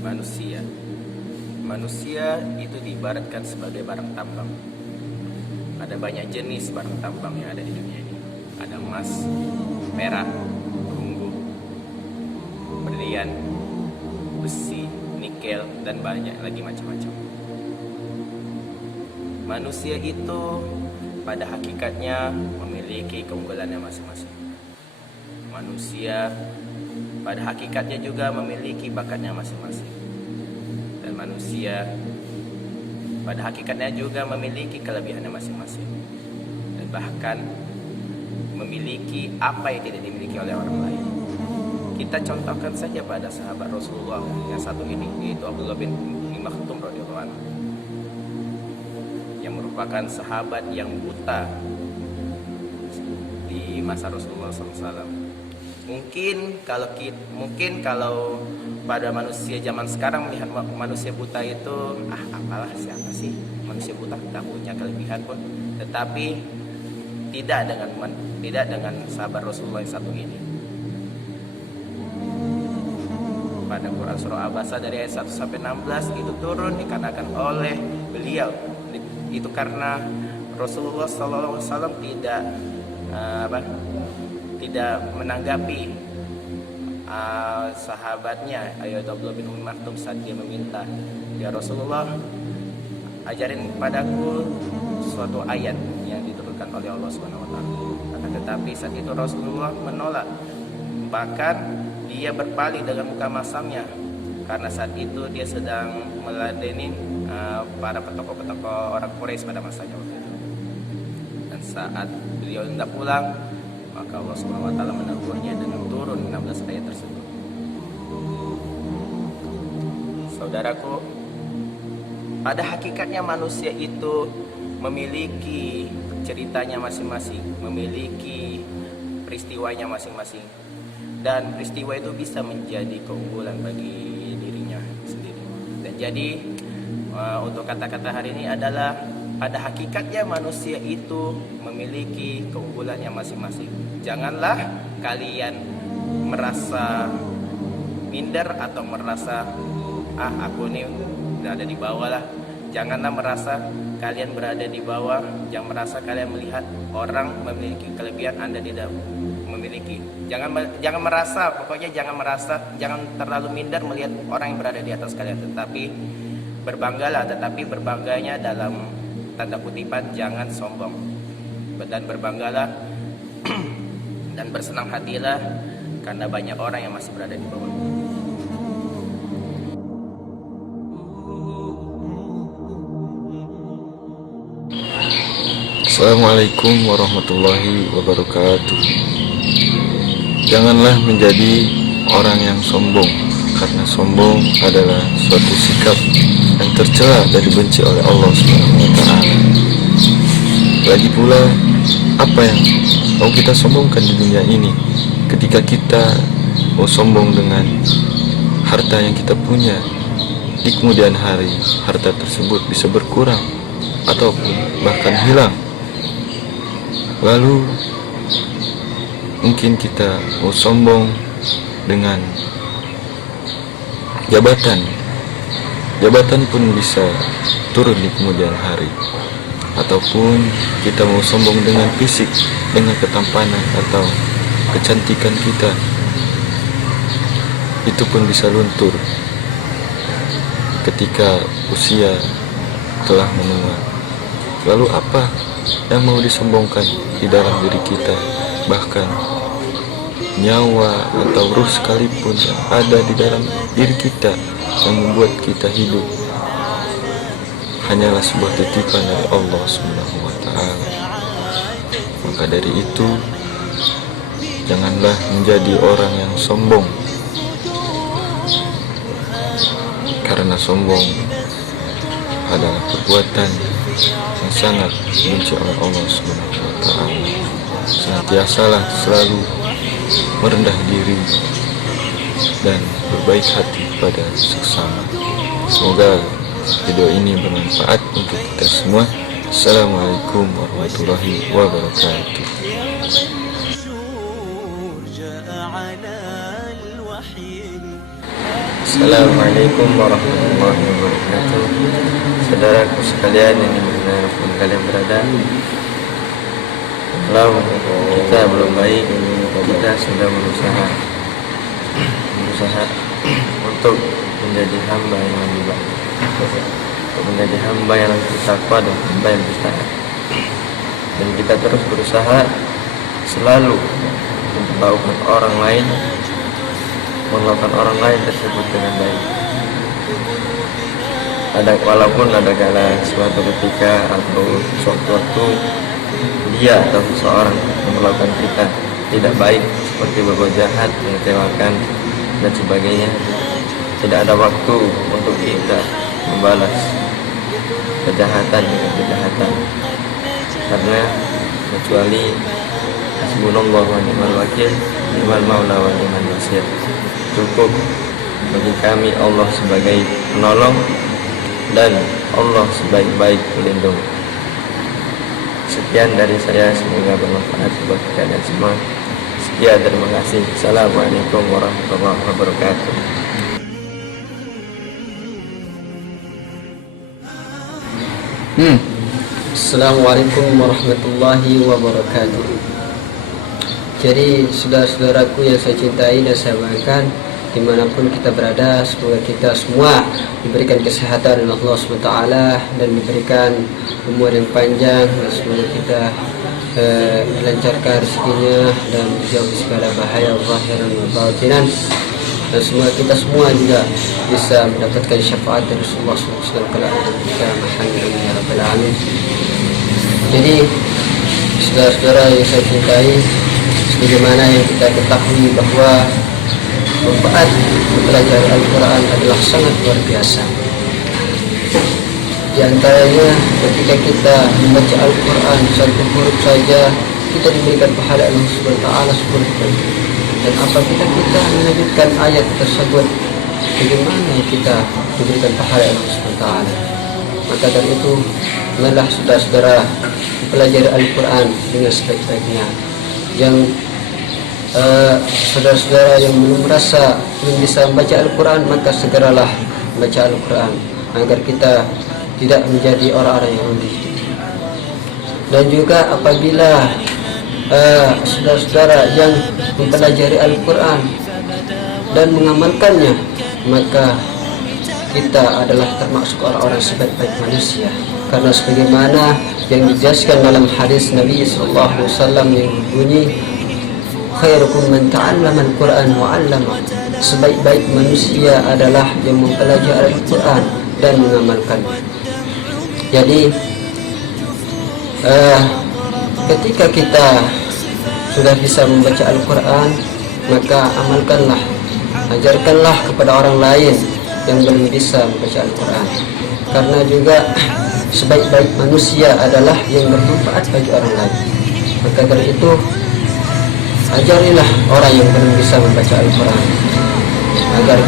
Manusia. Manusia itu diibaratkan sebagai barang tambang. Ada banyak jenis barang tambang yang ada di dunia ini. Ada emas, perak, perunggu, berlian, besi, nikel, dan banyak lagi macam-macam. Manusia itu pada hakikatnya memiliki keunggulannya masing-masing. Manusia pada hakikatnya juga memiliki bakatnya masing-masing. Dan manusia pada hakikatnya juga memiliki kelebihannya masing-masing. Dan bahkan memiliki apa yang tidak dimiliki oleh orang lain. Kita contohkan saja pada sahabat Rasulullah yang satu ini, yaitu Abdullah bin Maktum radhiyallahu anhu, yang merupakan sahabat yang buta di masa Rasulullah SAW. Mungkin kalau pada manusia zaman sekarang melihat manusia buta itu apalah, siapa sih manusia buta, tidak punya kelebihan pun. Tetapi tidak dengan sahabat Rasulullah yang satu ini. Pada Quran surah Abasa dari ayat 1 sampai 16 itu turun dikarenakan oleh beliau. Itu karena Rasulullah SAW tidak menanggapi sahabatnya yaitu Abdullah bin Maktum saat dia meminta, "Ya Rasulullah, ajarin padaku suatu ayat yang diturunkan oleh Allah Subhanahu wa taala." Akan tetapi saat itu Rasulullah menolak. Bahkan dia berpaling dengan muka masamnya karena saat itu dia sedang meladeni para petokoh-petokoh orang Quraisy pada masanya waktu itu. Dan saat beliau hendak pulang, maka Allah Subhanahu wa taala menegurnya dengan turun 16 ayat tersebut. Saudaraku, pada hakikatnya manusia itu memiliki ceritanya masing-masing, memiliki peristiwanya masing-masing. Dan peristiwa itu bisa menjadi keunggulan bagi dirinya sendiri. Dan jadi untuk kata-kata hari ini adalah pada hakikatnya manusia itu memiliki keunggulannya masing-masing. Janganlah kalian merasa minder atau merasa aku ini berada di bawah lah. Janganlah merasa kalian berada di bawah. Jangan merasa kalian melihat orang memiliki kelebihan Anda tidak memiliki. Jangan merasa, pokoknya jangan terlalu minder melihat orang yang berada di atas kalian. Tetapi berbanggalah, tetapi berbangganya dalam tanda kutipan, jangan sombong. Dan berbanggalah dan bersenang hatilah karena banyak orang yang masih berada di bawah. Assalamualaikum warahmatullahi wabarakatuh. Janganlah menjadi orang yang sombong, karena sombong adalah suatu sikap yang tercela dan dibenci oleh Allah SWT. Lagi pula, apa yang mau kita sombongkan di dunia ini? Ketika kita mau sombong dengan harta yang kita punya, di kemudian hari harta tersebut bisa berkurang ataupun bahkan hilang. Lalu mungkin kita mau sombong dengan jabatan pun bisa turun di kemudian hari. Ataupun kita mau sombong dengan fisik, dengan ketampanan atau kecantikan kita, itu pun bisa luntur ketika usia telah menua. Lalu apa yang mau disombongkan di dalam diri kita? Bahkan nyawa atau ruh sekalipun yang ada di dalam diri kita yang membuat kita hidup hanyalah sebuah titipan dari Allah Subhanahu wa taala. Maka dari itu, janganlah menjadi orang yang sombong, karena sombong adalah perbuatan yang sangat dibenci oleh Allah Subhanahu wa taala. Senantiasalah selalu merendah diri dan berbaik hati pada sesama. Semoga video ini bermanfaat untuk kita semua. Assalamualaikum warahmatullahi wabarakatuh. Assalamualaikum warahmatullahi wabarakatuh. Saudaraku sekalian yang dimanapun kalian berada, kalau kita belum baik, kita sudah berusaha untuk menjadi hamba yang lebih baik, untuk menjadi hamba yang lebih takwa dan hamba yang bertaat. Dan kita terus berusaha selalu memperlakukan orang lain, melakukan orang lain tersebut dengan baik. Walaupun ada kala suatu ketika atau suatu waktu dia atau seseorang memperlakukan kita tidak baik, seperti berbuat jahat, mengecewakan dan sebagainya, tidak ada waktu untuk kita membalas kejahatan dengan kejahatan, karena kecuali hasbunallahu wa ni'mal wakil, ni'mal maula wa ni'mal nasir. Cukup bagi kami Allah sebagai penolong dan Allah sebaik-baik pelindung. Sekian dari saya, semoga bermanfaat buat kalian semua. Sekian, terima kasih. Assalamualaikum warahmatullahi wabarakatuh. Assalamualaikum warahmatullahi wabarakatuh. Jadi saudara-saudaraku yang saya cintai dan saya banggakan, dimanapun kita berada, semoga kita semua diberikan kesehatan oleh Allah SWT dan diberikan umur yang panjang, dan semoga kita dilancarkan rezekinya dan dijauhi segala bahaya zahiran dan batinan, dan semoga kita semua juga bisa mendapatkan syafaat dari Rasulullah SAW ketika ya Rabbal Alamin. Jadi saudara-saudara yang saya cintai, sebagaimana yang kita ketahui bahwa manfaat mempelajari Al-Quran adalah sangat luar biasa. Di antaranya ketika kita membaca Al-Quran satu huruf saja, kita diberikan pahala Allah SWT 10 kali. Dan apabila kita melanjutkan ayat tersebut, bagaimana kita diberikan pahala Allah SWT? Maka dari itu, marilah saudara-saudara mempelajari Al-Quran dengan sebaik-baiknya. Yang saudara-saudara yang belum bisa membaca Al-Quran, maka segeralah membaca Al-Quran agar kita tidak menjadi orang-orang yang rugi. Dan juga apabila saudara-saudara yang mempelajari Al-Quran dan mengamalkannya, maka kita adalah termasuk orang-orang sebaik-baik manusia. Karena sebagaimana yang dijelaskan dalam hadis Nabi SAW yang berbunyi, khairukum man ta'allama al-Quran wa 'allama. Sebaik-baik manusia adalah yang mempelajari Al-Quran dan mengamalkannya. Jadi ketika kita sudah bisa membaca Al-Quran, maka amalkanlah, ajarkanlah kepada orang lain yang belum bisa membaca Al-Quran. Karena juga sebaik-baik manusia adalah yang bermanfaat bagi orang lain. Maka dari itu, ajarilah orang yang belum bisa membaca Al-Quran agar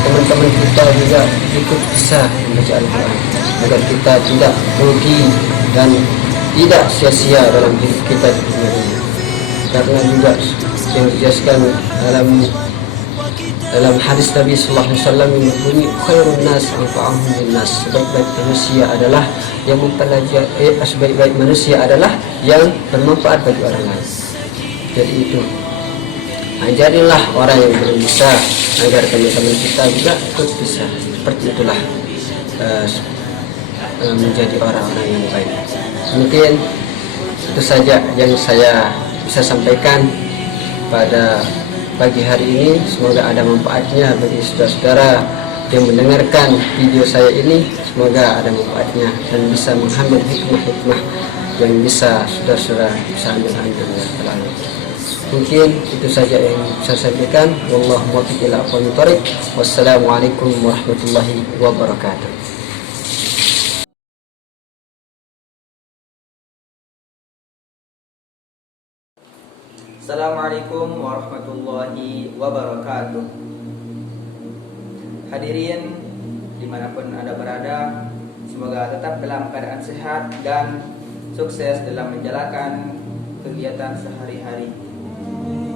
teman-teman kita juga ikut bisa membaca Al-Quran, agar kita tidak rugi dan tidak sia-sia dalam hidup kita di dunia ini. Karena juga yang dijelaskan dalam hadis Nabi Sallallahu Alaihi Wasallam yang berbunyi, khairun nas anfa'uhum linnas. Sebaik-baik manusia adalah yang mempelajari, sebaik-baik manusia adalah yang bermanfaat bagi orang lain. Jadi itu, ajarilah orang yang belum bisa agar teman-teman kita juga ikut bisa. Seperti itulah menjadi orang-orang yang baik. Mungkin itu saja yang saya bisa sampaikan pada pagi hari ini. Semoga ada manfaatnya bagi saudara-saudara yang mendengarkan video saya ini. Semoga ada manfaatnya dan bisa mengambil hikmah-hikmah yang bisa saudara-saudara bisa ambil. Mungkin itu saja yang saya sampaikan. Wallahu muwaffiq ila aqwamit thoriq. Wassalamualaikum warahmatullahi wabarakatuh. Assalamualaikum warahmatullahi wabarakatuh. Hadirin dimanapun Anda berada, semoga tetap dalam keadaan sehat dan sukses dalam menjalankan kegiatan sehari-hari.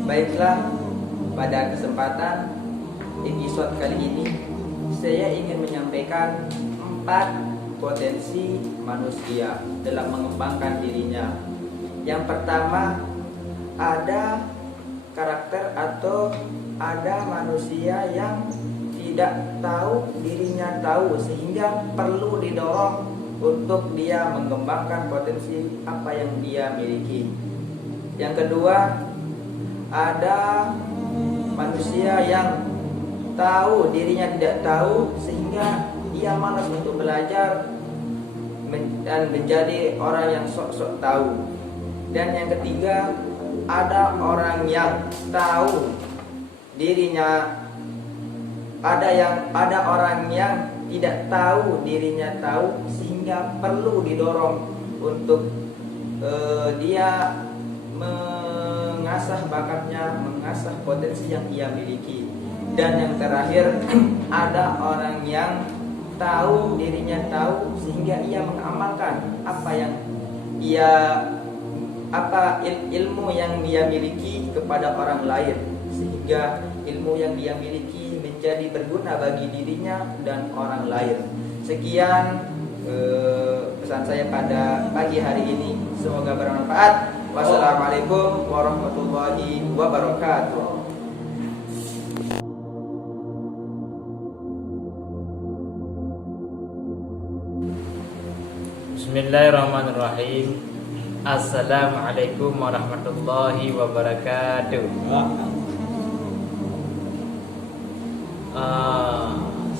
Baiklah, pada kesempatan episode kali ini saya ingin menyampaikan 4 potensi manusia dalam mengembangkan dirinya. Yang pertama, ada karakter atau ada manusia yang tidak tahu dirinya tahu, sehingga perlu didorong untuk dia mengembangkan potensi apa yang dia miliki. Yang kedua, ada manusia yang tahu dirinya tidak tahu, sehingga dia malas untuk belajar dan menjadi orang yang sok-sok tahu. Dan yang ketiga, ada orang yang tahu dirinya, ada orang yang tidak tahu dirinya tahu, sehingga perlu didorong untuk dia mengasah bakatnya, mengasah potensi yang ia miliki. Dan yang terakhir, ada orang yang tahu dirinya tahu, sehingga ia mengamalkan ilmu yang dia miliki kepada orang lain, sehingga ilmu yang dia miliki menjadi berguna bagi dirinya dan orang lain. Sekian pesan saya pada pagi hari ini, semoga bermanfaat. Wassalamualaikum warahmatullahi wabarakatuh. Bismillahirrahmanirrahim. Assalamualaikum warahmatullahi wabarakatuh.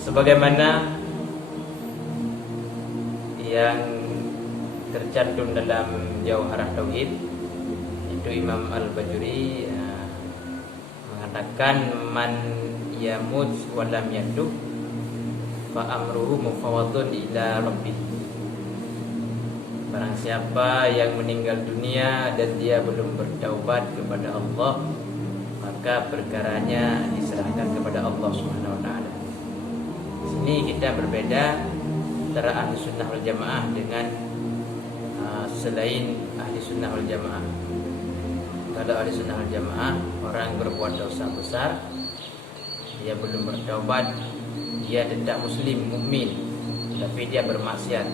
Sebagaimana yang tercantum dalam Jauharah Tauhid, itu Imam Al-Bajuri mengatakan, man yamut wa lam yatub fa amruhu mufawwadun ila rabbih. Barang siapa yang meninggal dunia dan dia belum bertaubat kepada Allah, maka perkaranya diserahkan kepada Allah Subhanahu wa taala. Di sini kita berbeda antara ahli sunnah wal jamaah dengan selain ahli sunnah wal jamaah. Kalau ahli sunnah wal jamaah, orang berbuat dosa besar, dia belum bertaubat, dia tidak muslim, mukmin, tapi dia bermaksiat.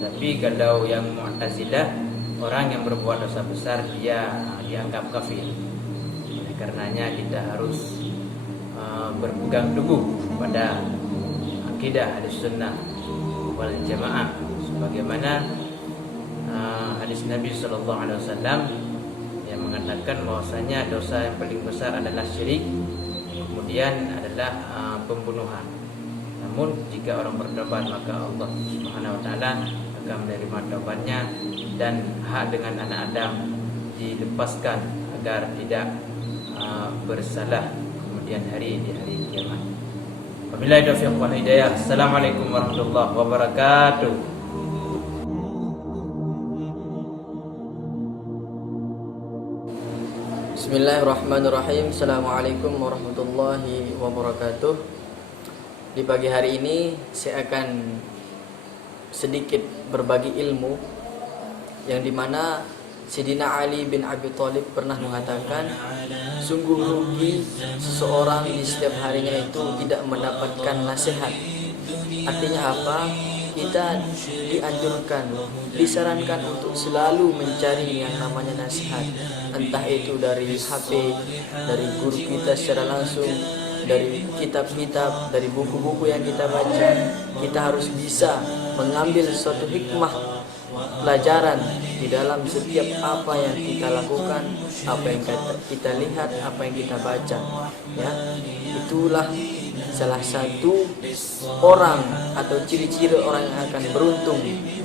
Tapi kalau yang Mu'tazilah, orang yang berbuat dosa besar dia dianggap kafir. Oleh karenanya kita harus berpegang teguh pada akidah Ahlussunnah wal Jamaah, sebagaimana hadis Nabi sallallahu alaihi wasallam yang mengatakan bahwasanya dosa yang paling besar adalah syirik, kemudian adalah pembunuhan. Namun jika orang bertobat, maka Allah Subhanahu wa taala akan menerima taubatnya, dan hak dengan anak Adam dilepaskan agar tidak bersalah kemudian hari di hari kiamat. Wabillahi taufiq wal hidayah. Assalamualaikum warahmatullahi wabarakatuh. Bismillahirrahmanirrahim. Assalamualaikum warahmatullahi wabarakatuh. Di pagi hari ini saya akan sedikit berbagi ilmu yang dimana Sayyidina Ali bin Abi Thalib pernah mengatakan, sungguh rugi seseorang di setiap harinya itu tidak mendapatkan nasihat. Artinya apa? Kita dianjurkan, disarankan untuk selalu mencari yang namanya nasihat, entah itu dari HP, dari guru kita secara langsung, dari kitab-kitab, dari buku-buku yang kita baca. Kita harus bisa mengambil suatu hikmah, pelajaran di dalam setiap apa yang kita lakukan, apa yang kita lihat, apa yang kita baca. Ya, itulah salah satu orang atau ciri-ciri orang yang akan beruntung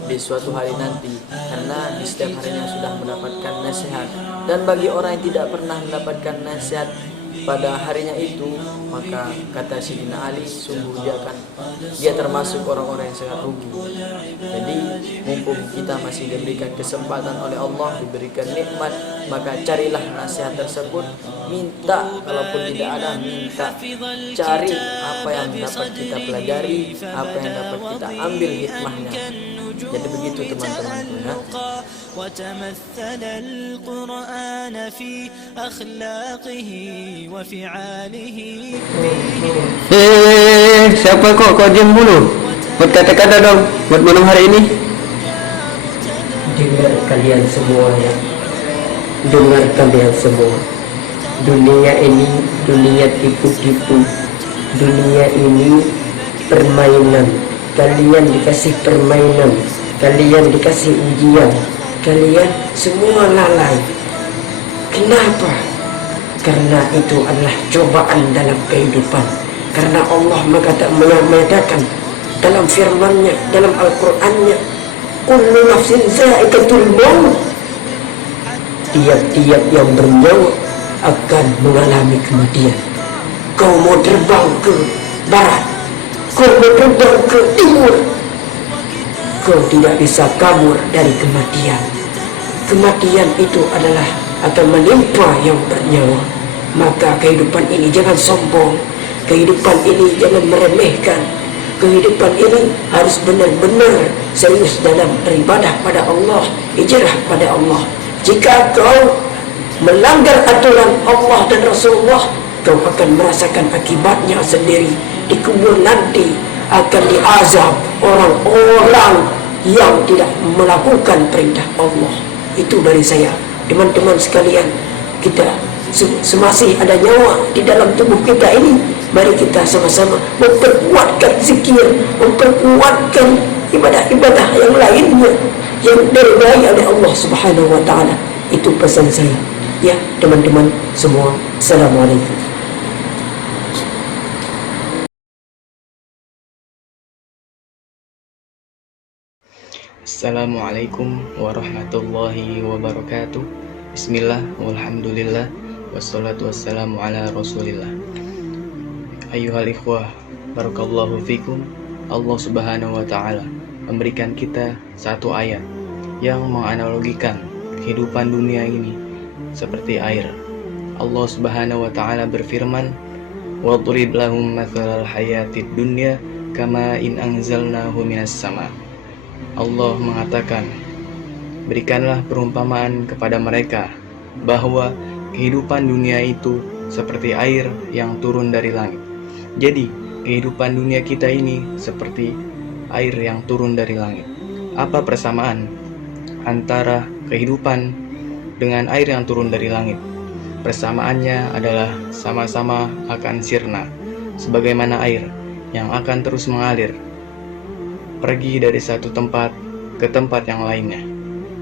di suatu hari nanti, karena di setiap harinya sudah mendapatkan nasihat. Dan bagi orang yang tidak pernah mendapatkan nasihat pada harinya itu, maka kata Sayyidina Ali, sungguh dia termasuk orang-orang yang sangat rugi. Jadi mumpung kita masih diberikan kesempatan oleh Allah, diberikan nikmat, maka carilah nasihat tersebut. Minta, kalaupun tidak ada, minta. Cari apa yang dapat kita pelajari, apa yang dapat kita ambil hikmahnya. Jadi begitu teman-teman ya. وتمثل القرآن في أخلاقه وفعاله Siapa kok diam mulu? Buat kata-kata dong buat malam hari ini. Dengar kalian semua ya. Dengar kalian semua. Dunia ini dunia tipu-tipu. Dunia ini permainan. Kalian dikasih permainan, kalian dikasih ujian, kalian semua lalai. Kenapa? Karena itu adalah cobaan dalam kehidupan. Karena Allah mengatakan dalam firman-Nya, dalam Al-Qur'an-Nya, kullu nafsin za'iqatul maut. Tiap-tiap yang bernyawa akan mengalami kematian. Kau mau terbang ke barat, kau mau terbang ke timur, kau tidak bisa kabur dari kematian. Kematian itu adalah akan menimpa yang bernyawa. Maka kehidupan ini jangan sombong, kehidupan ini jangan meremehkan. Kehidupan ini harus benar-benar serius dalam beribadah pada Allah, hijrah pada Allah. Jika kau melanggar aturan Allah dan Rasulullah, kau akan merasakan akibatnya sendiri. Di kubur nanti akan diazab orang-orang yang tidak melakukan perintah Allah. Itu dari saya. Teman-teman sekalian, kita semasih ada nyawa di dalam tubuh kita ini, mari kita sama-sama memperkuatkan zikir, memperkuatkan ibadah-ibadah yang lainnya yang diridai oleh Allah Subhanahu wa taala. Itu pesan saya. Ya, teman-teman semua, assalamualaikum. Assalamualaikum warahmatullahi wabarakatuh. Bismillah, walhamdulillah, wassalatu wassalamu ala rasulillah. Ayyuhal ikhwah, barakallahu fikum. Allah subhanahu wa ta'ala memberikan kita satu ayat yang menganalogikan kehidupan dunia ini seperti air. Allah subhanahu wa ta'ala berfirman, وَضْرِبْ لَهُمْ مَثَلَ الْحَيَاةِ الدُّنْيَا كَمَا إِنْ أَنْزَلْنَاهُ مِنَ السَّمَاءِ. Allah mengatakan, berikanlah perumpamaan kepada mereka bahwa kehidupan dunia itu seperti air yang turun dari langit. Jadi, kehidupan dunia kita ini seperti air yang turun dari langit. Apa persamaan antara kehidupan dengan air yang turun dari langit? Persamaannya adalah sama-sama akan sirna, sebagaimana air yang akan terus mengalir, pergi dari satu tempat ke tempat yang lainnya.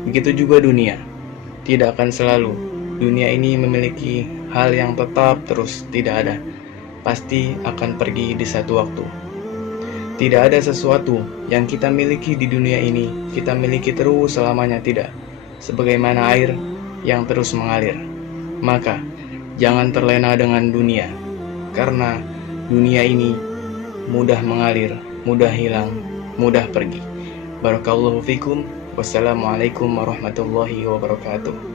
Begitu juga dunia, tidak akan selalu. Dunia ini memiliki hal yang tetap terus, tidak ada. Pasti akan pergi di satu waktu. Tidak ada sesuatu yang kita miliki di dunia ini, kita miliki terus selamanya, tidak. Sebagaimana air yang terus mengalir. Maka, jangan terlena dengan dunia, karena dunia ini mudah mengalir, mudah hilang, mudah pergi. Barakallahu fikum. Wassalamualaikum warahmatullahi wabarakatuh.